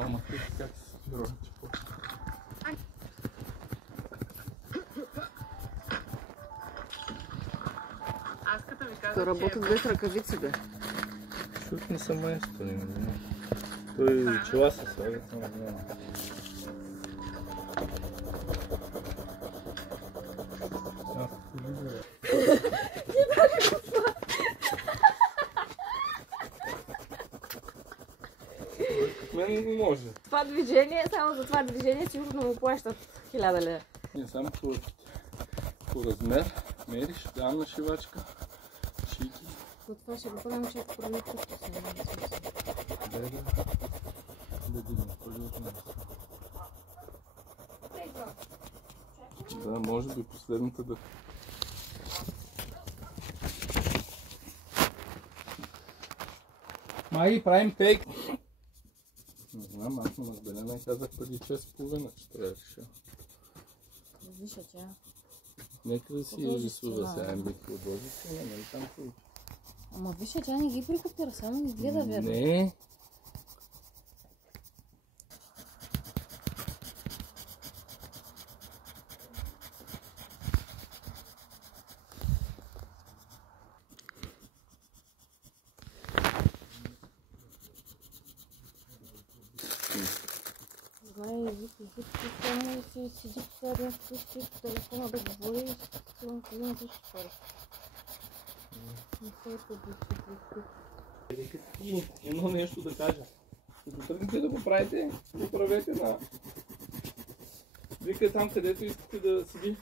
Ама как се спира? Аз като ви казах, То работят без ръкавици, бе. Защото не съм майстор, не знам. Той чела се слага, само не знам. Мен не може. Това движение, само за това движение сигурно му плащат 1000 лева. Не, само по размер мериш, дам на шивачка, шийки. От това ще го правим чак преди къща се няма смисъл. Да дигна първи от нас. Да, може би последната да... Маги, правим тейк! Не знам, аз на Магдалена казах преди 6:30, че трябва да реша. Виж, тя. Нека да си рисува сега микробозите, нали там се учи. Ама виж, тя не ги прикопира, само ги гледа, верно. Не. Знае, вики, само си седи в това вкъщи, в телефона да говори и съм казвам, че ще хора. Не се побича. Едно нещо да кажа. Като тръгнете да го правите, го правете на... Вика там, където искате да седи,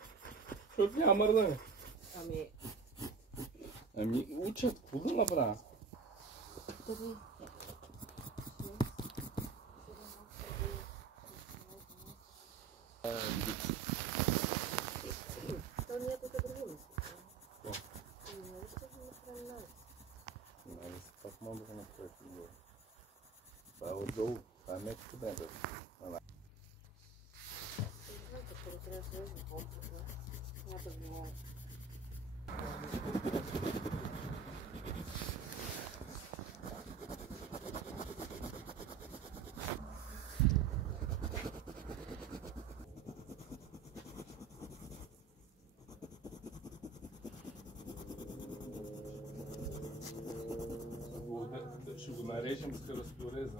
защото няма мърдане. Ами учат, какво да направя? Добре. То ние тук други. Какво? Нали, пак мога да го направиш отгоре. Това е отдолу, това е мечка да е да. Ще го нарежем с кръстореза.